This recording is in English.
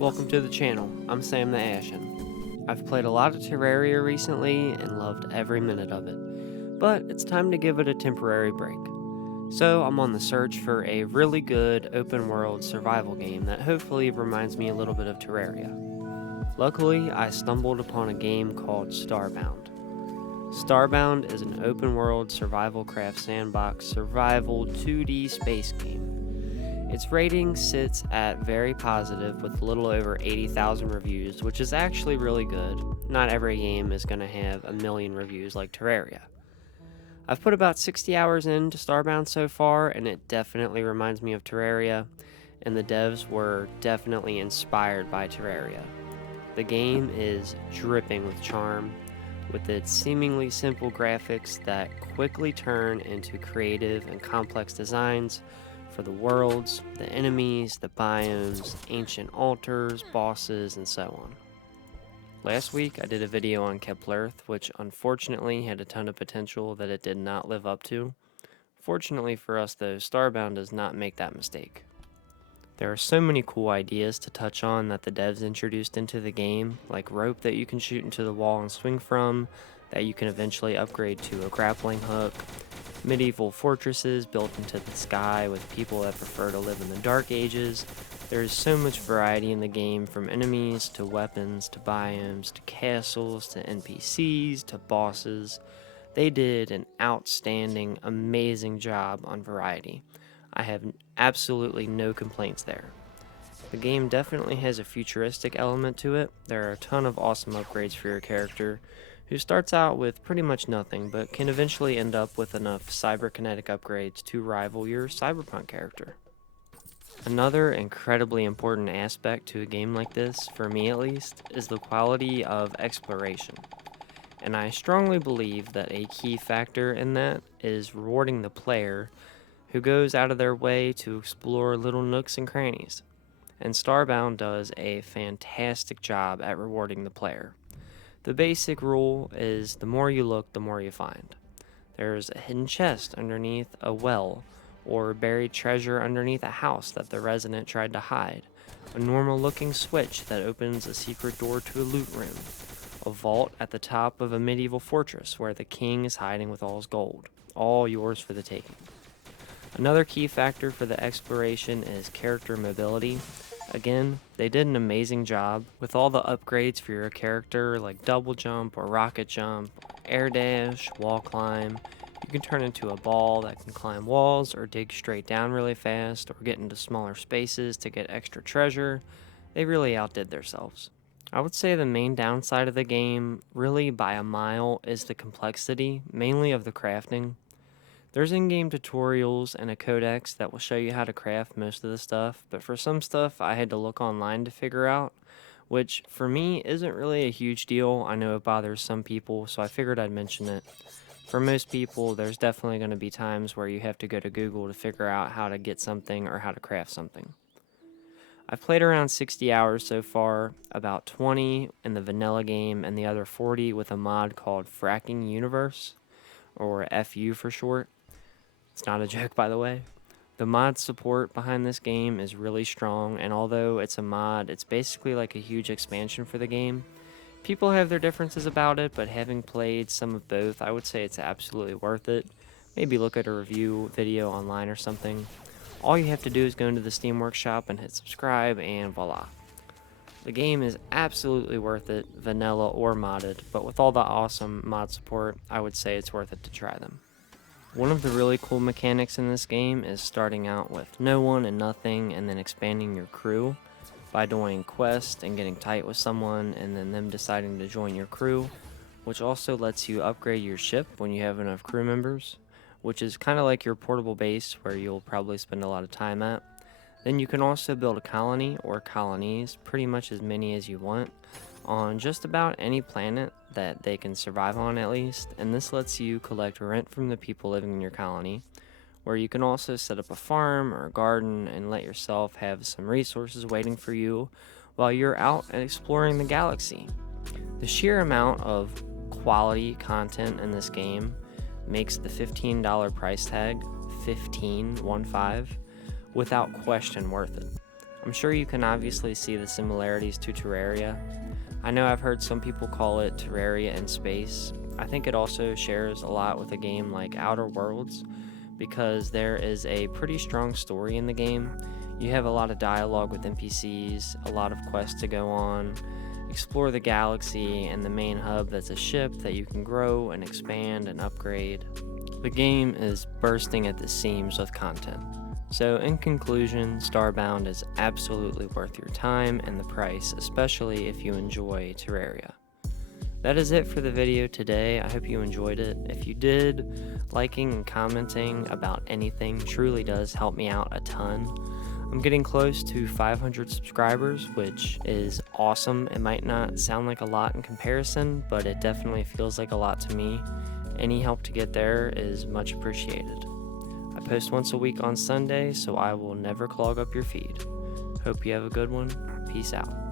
Welcome to the channel. I'm Sam the Ashen. I've played a lot of Terraria recently and loved every minute of it, but it's time to give it a temporary break. So I'm on the search for a really good open world survival game that hopefully reminds me a little bit of Terraria. Luckily, I stumbled upon a game called Starbound. Starbound is an open world survival craft sandbox survival 2D space game. Its rating sits at very positive with a little over 80,000 reviews, which is actually really good. Not every game is going to have a million reviews like Terraria. I've put about 60 hours into Starbound so far, and it definitely reminds me of Terraria, and the devs were definitely inspired by Terraria. The game is dripping with charm, with its seemingly simple graphics that quickly turn into creative and complex designs for the worlds, the enemies, the biomes, ancient altars, bosses, and so on. Last week I did a video on Keplerth, which unfortunately had a ton of potential that it did not live up to. Fortunately for us though, Starbound does not make that mistake. There are so many cool ideas to touch on that the devs introduced into the game, like rope that you can shoot into the wall and swing from, that you can eventually upgrade to a grappling hook, medieval fortresses built into the sky with people that prefer to live in the Dark Ages. There is so much variety in the game, from enemies to weapons to biomes to castles to NPCs to bosses. They did an outstanding, amazing job on variety. I have absolutely no complaints there. The game definitely has a futuristic element to it. There are a ton of awesome upgrades for your character, who starts out with pretty much nothing, but can eventually end up with enough cyberkinetic upgrades to rival your cyberpunk character. Another incredibly important aspect to a game like this, for me at least, is the quality of exploration. And I strongly believe that a key factor in that is rewarding the player who goes out of their way to explore little nooks and crannies. And Starbound does a fantastic job at rewarding the player. The basic rule is the more you look, the more you find. There's a hidden chest underneath a well, or buried treasure underneath a house that the resident tried to hide, a normal looking switch that opens a secret door to a loot room, a vault at the top of a medieval fortress where the king is hiding with all his gold, all yours for the taking. Another key factor for the exploration is character mobility. Again, they did an amazing job with all the upgrades for your character, like double jump or rocket jump, air dash, wall climb. You can turn into a ball that can climb walls or dig straight down really fast or get into smaller spaces to get extra treasure. They really outdid themselves. I would say the main downside of the game, really by a mile, is the complexity, mainly of the crafting. There's in-game tutorials and a codex that will show you how to craft most of the stuff, but for some stuff I had to look online to figure out, which for me isn't really a huge deal. I know it bothers some people, so I figured I'd mention it. For most people, there's definitely going to be times where you have to go to Google to figure out how to get something or how to craft something. I've played around 60 hours so far, about 20 in the vanilla game and the other 40 with a mod called Frackin Universe, or FU for short. It's not a joke, by the way. The mod support behind this game is really strong, and although it's a mod, it's basically like a huge expansion for the game. People have their differences about it, but having played some of both, I would say it's absolutely worth it. Maybe look at a review video online or something. All you have to do is go into the Steam Workshop and hit subscribe, and voila. The game is absolutely worth it, vanilla or modded, but with all the awesome mod support, I would say it's worth it to try them. One of the really cool mechanics in this game is starting out with no one and nothing, and then expanding your crew by doing quests and getting tight with someone, and then them deciding to join your crew, which also lets you upgrade your ship when you have enough crew members, which is kind of like your portable base where you'll probably spend a lot of time at. Then you can also build a colony or colonies, pretty much as many as you want, on just about any planet that they can survive on at least, and this lets you collect rent from the people living in your colony, where you can also set up a farm or a garden and let yourself have some resources waiting for you while you're out and exploring the galaxy. The sheer amount of quality content in this game makes the $15 price tag, 15, without question worth it. I'm sure you can obviously see the similarities to Terraria. I know I've heard some people call it Terraria in space. I think it also shares a lot with a game like Outer Worlds because there is a pretty strong story in the game. You have a lot of dialogue with NPCs, a lot of quests to go on, explore the galaxy, and the main hub that's a ship that you can grow and expand and upgrade. The game is bursting at the seams with content. So in conclusion, Starbound is absolutely worth your time and the price, especially if you enjoy Terraria. That is it for the video today. I hope you enjoyed it. If you did, liking and commenting about anything truly does help me out a ton. I'm getting close to 500 subscribers, which is awesome. It might not sound like a lot in comparison, but it definitely feels like a lot to me. Any help to get there is much appreciated. I post once a week on Sunday, so I will never clog up your feed. Hope you have a good one. Peace out.